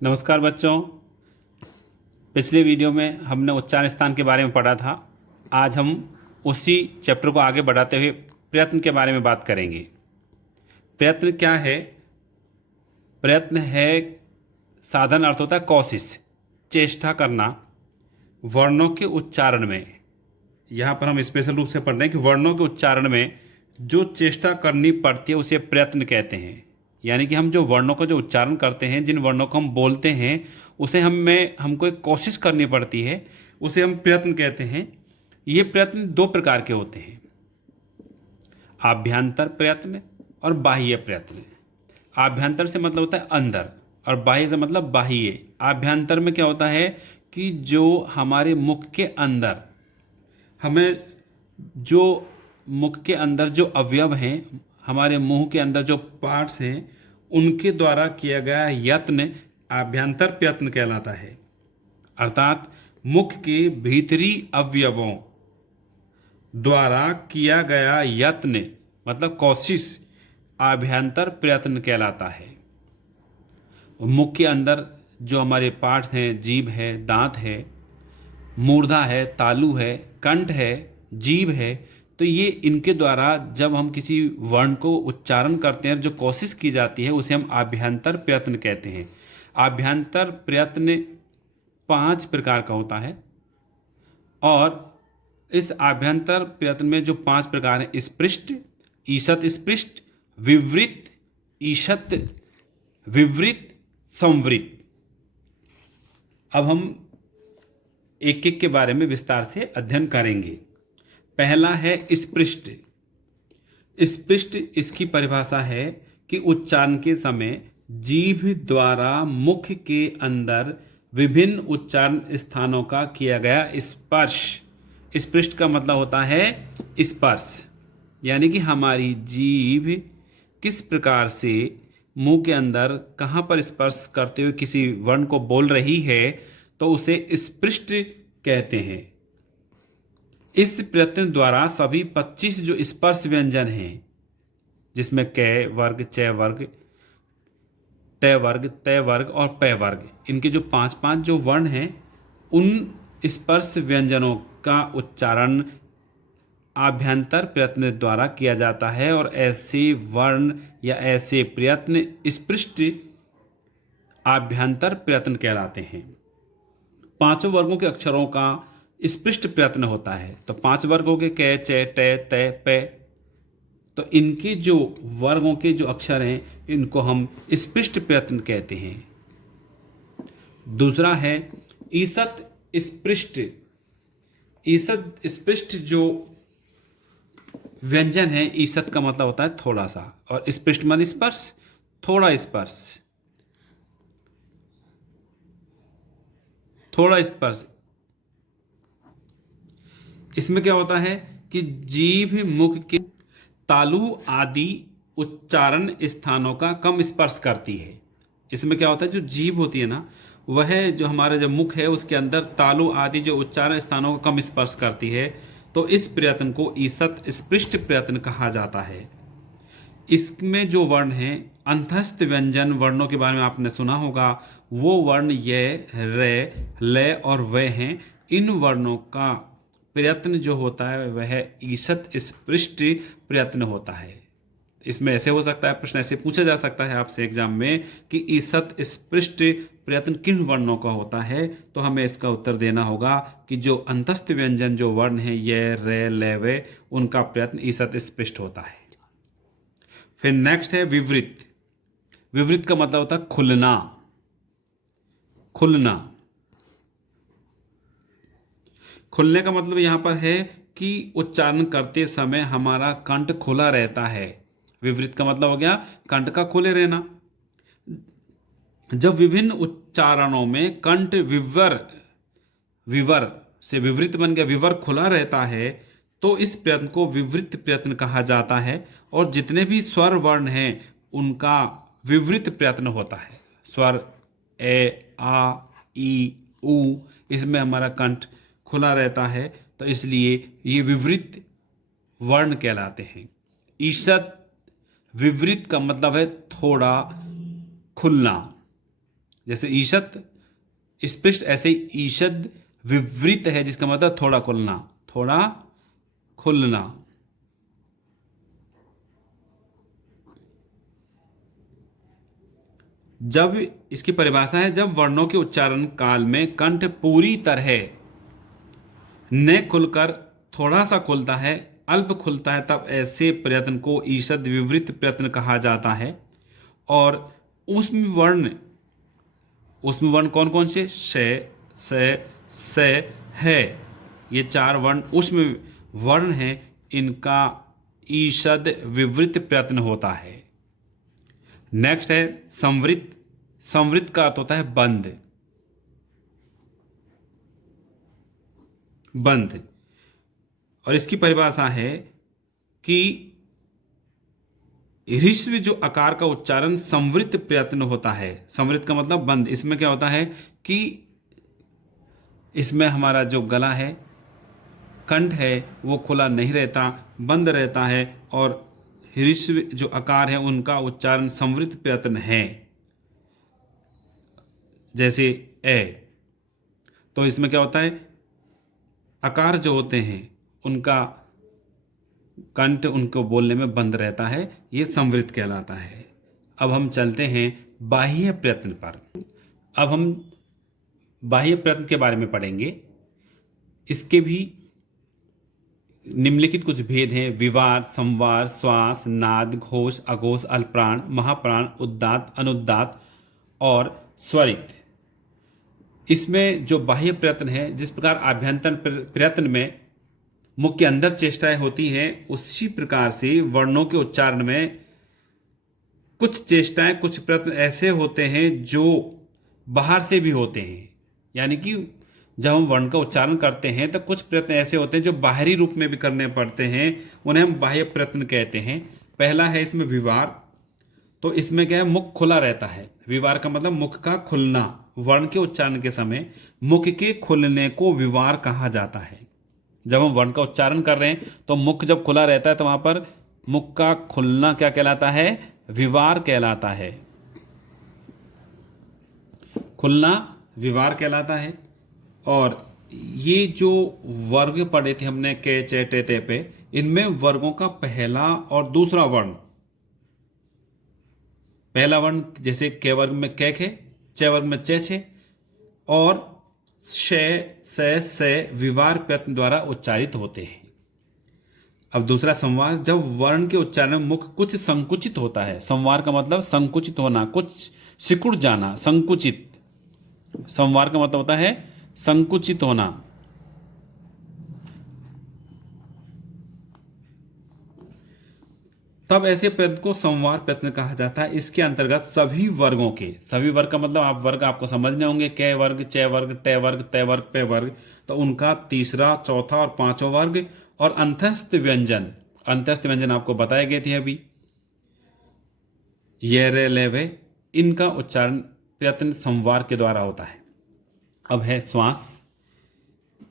नमस्कार बच्चों। पिछले वीडियो में हमने उच्चारण स्थान के बारे में पढ़ा था। आज हम उसी चैप्टर को आगे बढ़ाते हुए प्रयत्न के बारे में बात करेंगे। प्रयत्न क्या है? प्रयत्न है, साधन अर्थ होता है कोशिश, चेष्टा करना वर्णों के उच्चारण में। यहाँ पर हम स्पेशल रूप से पढ़ रहे हैं कि वर्णों के उच्चारण में जो चेष्टा करनी पड़ती है उसे प्रयत्न कहते हैं। यानी कि हम जो वर्णों का जो उच्चारण करते हैं, जिन वर्णों को हम बोलते हैं, उसे हमको एक कोशिश करनी पड़ती है, उसे हम प्रयत्न कहते हैं। ये प्रयत्न दो प्रकार के होते हैं, आभ्यंतर प्रयत्न और बाह्य प्रयत्न। आभ्यंतर से मतलब होता है अंदर और बाह्य से मतलब बाह्य। आभ्यंतर में क्या होता है कि जो हमारे मुख के अंदर हमें जो मुख के अंदर जो अवयव हैं, हमारे मुंह के अंदर जो पार्ट्स हैं, उनके द्वारा किया गया यत्न आभ्यंतर प्रयत्न कहलाता है। अर्थात मुख के भीतरी अवयवों द्वारा किया गया यत्न मतलब कोशिश आभ्यंतर प्रयत्न कहलाता है। मुख के अंदर जो हमारे पार्ट्स हैं, जीभ है, दांत है, मूर्धा है, तालु है, कंठ है, जीभ है, तो ये इनके द्वारा जब हम किसी वर्ण को उच्चारण करते हैं, जो कोशिश की जाती है, उसे हम आभ्यंतर प्रयत्न कहते हैं। आभ्यंतर प्रयत्न 5 प्रकार का होता है और इस आभ्यंतर प्रयत्न में जो 5 प्रकार हैं, स्पृष्ट, ईषत स्पृष्ट, विवृत, ईषत विवृत, संवृत। अब हम एक एक के बारे में विस्तार से अध्ययन करेंगे। पहला है स्पृष्ट। स्पृष्ट इसकी परिभाषा है कि उच्चारण के समय जीभ द्वारा मुख के अंदर विभिन्न उच्चारण स्थानों का किया गया स्पर्श। स्पृष्ट का मतलब होता है स्पर्श, यानी कि हमारी जीभ किस प्रकार से मुंह के अंदर कहाँ पर स्पर्श करते हुए किसी वर्ण को बोल रही है, तो उसे स्पृष्ट कहते हैं। इस प्रयत्न द्वारा सभी 25 जो स्पर्श व्यंजन हैं, जिसमें क वर्ग, च वर्ग, ट वर्ग, त वर्ग और प वर्ग, इनके जो 5 जो वर्ण हैं, उन स्पर्श व्यंजनों का उच्चारण आभ्यंतर प्रयत्न द्वारा किया जाता है और ऐसे वर्ण या ऐसे प्रयत्न स्पृष्ट आभ्यंतर प्रयत्न कहलाते हैं। 5 वर्गों के अक्षरों का स्पृष्ट प्रयत्न होता है। तो 5 वर्गों के क, च, ट, त, प, तो इनके जो वर्गों के जो अक्षर हैं, इनको हम स्पृष्ट प्रयत्न कहते हैं। दूसरा है ईषत स्पृष्ट। ईषत स्पृष्ट जो व्यंजन है, ईषत का मतलब होता है थोड़ा सा और स्पृष्ट मन स्पर्श, थोड़ा स्पर्श, थोड़ा स्पर्श। इसमें क्या होता है कि जीभ मुख के तालु आदि उच्चारण स्थानों का कम स्पर्श करती है। इसमें क्या होता है, जो जीभ होती है ना, वह जो हमारा जो मुख है उसके अंदर तालु आदि जो उच्चारण स्थानों का कम स्पर्श करती है, तो इस प्रयत्न को ईषत स्पृष्ट प्रयत्न कहा जाता है। इसमें जो वर्ण हैं, अंतस्थ व्यंजन वर्णों के बारे में आपने सुना होगा। वो वर्ण य, रे, ल और व हैं। इन वर्णों का प्रयत्न जो होता है वह ईषत स्पृष्ट प्रयत्न होता है। इसमें ऐसे हो सकता है, प्रश्न ऐसे पूछा जा सकता है आपसे एग्जाम में कि ईषत स्पृष्ट प्रयत्न किन वर्णों का होता है, तो हमें इसका उत्तर देना होगा कि जो अंतस्थ व्यंजन जो वर्ण है य, रे, ल, व, उनका प्रयत्न ईषत स्पृष्ट होता है। फिर नेक्स्ट है विवृत। विवृत का मतलब होता है खुलना, खुलना। खुलने का मतलब यहां पर है कि उच्चारण करते समय हमारा कंठ खुला रहता है। विवृत का मतलब हो गया कंठ का खुले रहना। जब विभिन्न उच्चारणों में कंठ विवर, विवर से विवृत बन गया, विवर खुला रहता है, तो इस प्रयत्न को विवृत प्रयत्न कहा जाता है। और जितने भी स्वर वर्ण हैं उनका विवृत प्रयत्न होता है। स्वर ए, आ, ई, उ, इसमें हमारा कंठ खुला रहता है, तो इसलिए ये विवृत वर्ण कहलाते हैं। ईषत विवृत का मतलब है थोड़ा खुलना। जैसे ईषत् स्पृष्ट, ऐसे ही ईषद विवृत है, जिसका मतलब थोड़ा खुलना, थोड़ा खुलना। जब इसकी परिभाषा है, जब वर्णों के उच्चारण काल में कंठ पूरी तरह न खुलकर थोड़ा सा खुलता है, अल्प खुलता है, तब ऐसे प्रयत्न को ईषद विवृत प्रयत्न कहा जाता है। और उसमें वर्ण कौन कौन से? स है, ये 4 वर्ण उसमें वर्ण हैं, इनका ईषद विवृत प्रयत्न होता है। नेक्स्ट है संवृत। संवृत का अर्थ होता है बंद, बंद। और इसकी परिभाषा है कि ह्रस्व जो आकार का उच्चारण संवृत प्रयत्न होता है। संवृत का मतलब बंद। इसमें क्या होता है कि इसमें हमारा जो गला है, कंठ है, वो खुला नहीं रहता, बंद रहता है, और ह्रस्व जो आकार है उनका उच्चारण संवृत प्रयत्न है, जैसे ए। तो इसमें क्या होता है, आकार जो होते हैं उनका कंठ उनको बोलने में बंद रहता है, ये संवृत कहलाता है। अब हम चलते हैं बाह्य प्रयत्न पर। अब हम बाह्य प्रयत्न के बारे में पढ़ेंगे। इसके भी निम्नलिखित कुछ भेद हैं: विवार, संवार, श्वास, नाद, घोष, अघोष, अल्पप्राण, महाप्राण, उद्दात, अनुद्दात और स्वरित। इसमें जो बाह्य प्रयत्न है, जिस प्रकार आभ्यंतर प्रयत्न में मुख के अंदर चेष्टाएं होती हैं, उसी प्रकार से वर्णों के उच्चारण में कुछ चेष्टाएं, कुछ प्रयत्न ऐसे होते हैं जो बाहर से भी होते हैं। यानी कि जब हम वर्ण का उच्चारण करते हैं तो कुछ प्रयत्न ऐसे होते हैं जो बाहरी रूप में भी करने पड़ते हैं, उन्हें हम बाह्य प्रयत्न कहते हैं। पहला है इसमें विवार। तो इसमें क्या है, मुख खुला रहता है। विवार का मतलब मुख का खुलना। वर्ण के उच्चारण के समय मुख के खुलने को विवार कहा जाता है। जब हम वर्ण का उच्चारण कर रहे हैं तो मुख जब खुला रहता है तो वहां पर मुख का खुलना क्या कहलाता है? विवार कहलाता है। खुलना विवार कहलाता है। और ये जो वर्ग पढ़े थे हमने के, चे, टे, ते पे, इनमें वर्गों का पहला और दूसरा वर्ण, पहला वर्ण जैसे के वर्ग में कै खे, चे वर्ग में चे छे, और से विवार प्रयत्न द्वारा उच्चारित होते हैं। अब दूसरा संवार, जब वर्ण के उच्चारण में मुख कुछ संकुचित होता है। संवार का मतलब संकुचित होना, कुछ सिकुड़ जाना, संकुचित। संवार का मतलब होता है संकुचित होना। तब ऐसे प्रयत्न को संवार प्रयत्न कहा जाता है। इसके अंतर्गत सभी वर्गों के, सभी वर्ग का मतलब आप वर्ग आपको समझने होंगे, कै वर्ग, चे वर्ग, टे वर्ग, ते वर्ग, पे वर्ग, तो उनका तीसरा, चौथा और पांचवा वर्ग, और अंतस्थ व्यंजन, अंतस्थ व्यंजन आपको बताए गए थे अभी, ये रे ले वे, इनका उच्चारण प्रयत्न संवार के द्वारा होता है। अब है श्वास,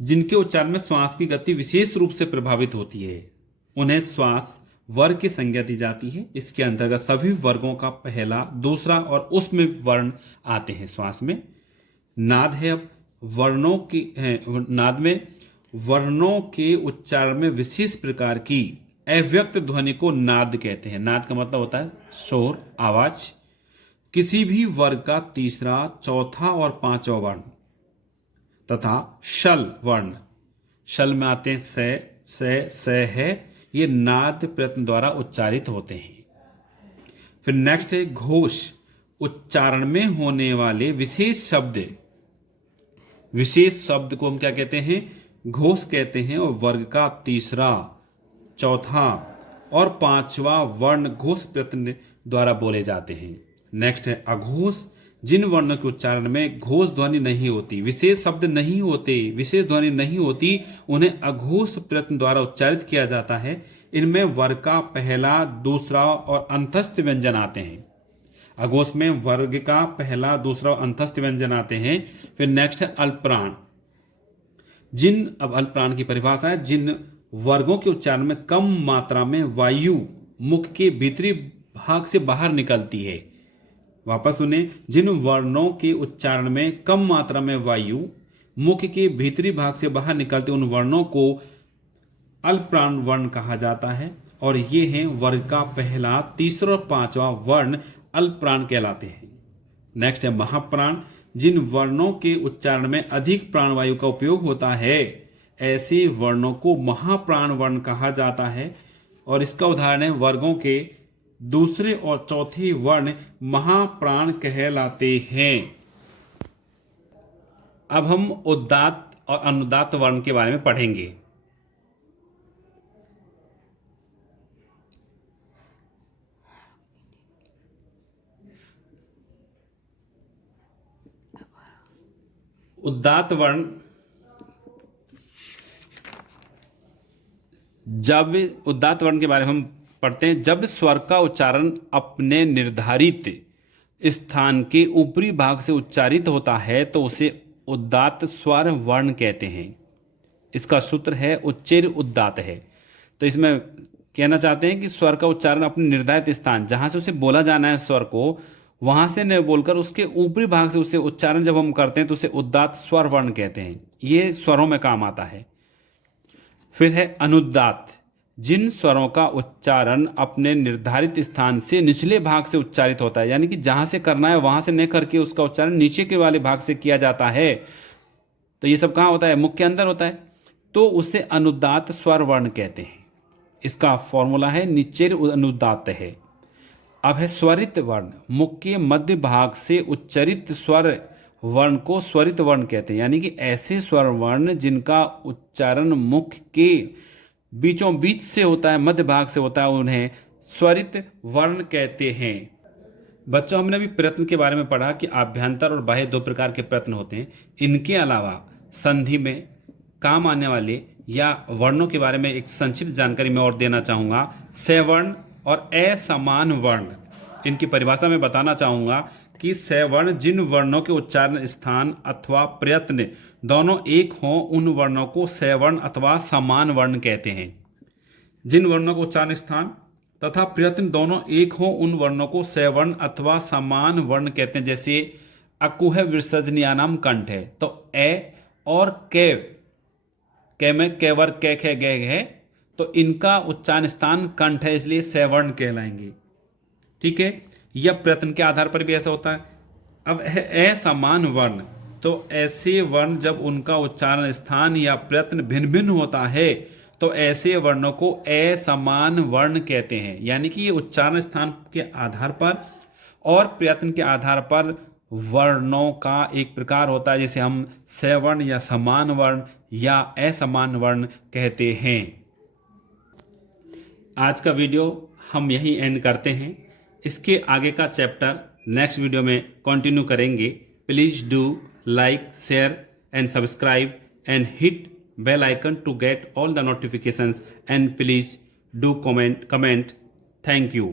जिनके उच्चारण में श्वास की गति विशेष रूप से प्रभावित होती है, उन्हें श्वास वर्ग की संज्ञा दी जाती है। इसके अंतर्गत सभी वर्गों का पहला, दूसरा और उसमें वर्ण आते हैं श्वास में। नाद है, अब वर्णों की नाद में वर्णों के उच्चारण में विशेष प्रकार की अव्यक्त ध्वनि को नाद कहते हैं। नाद का मतलब होता है शोर, आवाज। किसी भी वर्ग का तीसरा, चौथा और पांचवा वर्ण तथा शल वर्ण, शल में आते हैं से है, ये नाद प्रयत्न द्वारा उच्चारित होते हैं। फिर नेक्स्ट है घोष, उच्चारण में होने वाले विशेष शब्द, विशेष शब्द को हम क्या कहते हैं? घोष कहते हैं। और वर्ग का तीसरा, चौथा और पांचवा वर्ण घोष प्रयत्न द्वारा बोले जाते हैं। नेक्स्ट है अघोष, जिन वर्णों के उच्चारण में घोष ध्वनि नहीं होती, विशेष शब्द नहीं होते, विशेष ध्वनि नहीं होती, उन्हें अघोष प्रयत्न द्वारा उच्चारित किया जाता है। इनमें वर्ग का पहला, दूसरा और अंतस्थ व्यंजन आते हैं। अघोष में वर्ग का पहला, दूसरा और अंतस्थ व्यंजन आते हैं। फिर नेक्स्ट है अल्पप्राण, अब अल्पप्राण की परिभाषा है, जिन वर्गों के उच्चारण में कम मात्रा में वायु मुख के भीतरी भाग से बाहर निकलती है, वापस सुने, जिन वर्णों के उच्चारण में कम मात्रा में वायु मुख के भीतरी भाग से बाहर निकलते उन वर्णों को अल्पप्राण वर्ण कहा जाता है। और ये हैं वर्ग का पहला, तीसरा और पांचवा वर्ण अल्पप्राण कहलाते हैं। नेक्स्ट है महाप्राण। जिन वर्णों के उच्चारण में अधिक प्राणवायु का उपयोग होता है ऐसे वर्णों को महाप्राण वर्ण कहा जाता है। और इसका उदाहरण है वर्गों के दूसरे और चौथे वर्ण महाप्राण कहलाते हैं। अब हम उदात्त और अनुदात्त वर्ण के बारे में पढ़ेंगे। उदात्त वर्ण के बारे में हम पढ़ते हैं। जब स्वर का उच्चारण अपने निर्धारित स्थान के ऊपरी भाग से उच्चारित होता है तो उसे उदात्त स्वर वर्ण कहते हैं। इसका सूत्र है उच्चैर उदात्त है। तो इसमें कहना चाहते हैं कि स्वर का उच्चारण अपने निर्धारित स्थान, जहां से उसे बोला जाना है स्वर को, वहां से न बोलकर उसके ऊपरी भाग से उसे उच्चारण जब हम करते हैं तो उसे उदात्त स्वर वर्ण कहते हैं। ये स्वरों में काम आता है। फिर है अनुदात्त। जिन स्वरों का उच्चारण अपने निर्धारित स्थान से निचले भाग से उच्चारित होता है, यानी कि जहां से करना है वहां से न करके उसका उच्चारण नीचे के वाले भाग से किया जाता है, तो ये सब कहाँ होता है? मुख के अंदर होता है, तो उसे अनुदात्त स्वर वर्ण कहते हैं। इसका फॉर्मूला है निचेर अनुदात्त है। अब है स्वरित वर्ण। मुख के मध्य भाग से उच्चरित स्वर वर्ण को स्वरित वर्ण कहते हैं, यानी कि ऐसे स्वर वर्ण जिनका उच्चारण मुख के बीचों बीच से होता है, मध्य भाग से होता है, उन्हें स्वरित वर्ण कहते हैं। बच्चों, हमने अभी प्रयत्न के बारे में पढ़ा कि आभ्यंतर और बाह्य दो प्रकार के प्रयत्न होते हैं। इनके अलावा संधि में काम आने वाले या वर्णों के बारे में एक संक्षिप्त जानकारी मैं और देना चाहूँगा। सवर्ण और असमान वर्ण, इनकी परिभाषा में बताना चाहूँगा कि सवर्ण जिन वर्णों के उच्चारण स्थान अथवा प्रयत्न दोनों एक हों उन वर्णों को सवर्ण अथवा समान वर्ण कहते हैं। जिन वर्णों को उच्चारण स्थान तथा प्रयत्न दोनों एक हों उन वर्णों को सवर्ण अथवा समान वर्ण कहते हैं। जैसे अकुह विसर्जनीयानाम कंठ है, तो ए और के में केवर के खे गे है, तो इनका उच्चारण स्थान कंठ है, इसलिए सवर्ण कहलाएंगे। ठीक है, यह प्रयत्न के आधार पर भी ऐसा होता है। अब है असमान वर्ण, तो ऐसे वर्ण जब उनका उच्चारण स्थान या प्रयत्न भिन्न भिन्न होता है तो ऐसे वर्णों को असमान वर्ण कहते हैं। यानी कि ये उच्चारण स्थान के आधार पर और प्रयत्न के आधार पर वर्णों का एक प्रकार होता है, जिसे हम सवर्ण या समान वर्ण या असमान वर्ण कहते हैं। आज का वीडियो हम यहीं एंड करते हैं। इसके आगे का चैप्टर नेक्स्ट वीडियो में कंटिन्यू करेंगे। Please do like, share and subscribe and hit bell icon to get all the notifications, and please do comment. Thank you.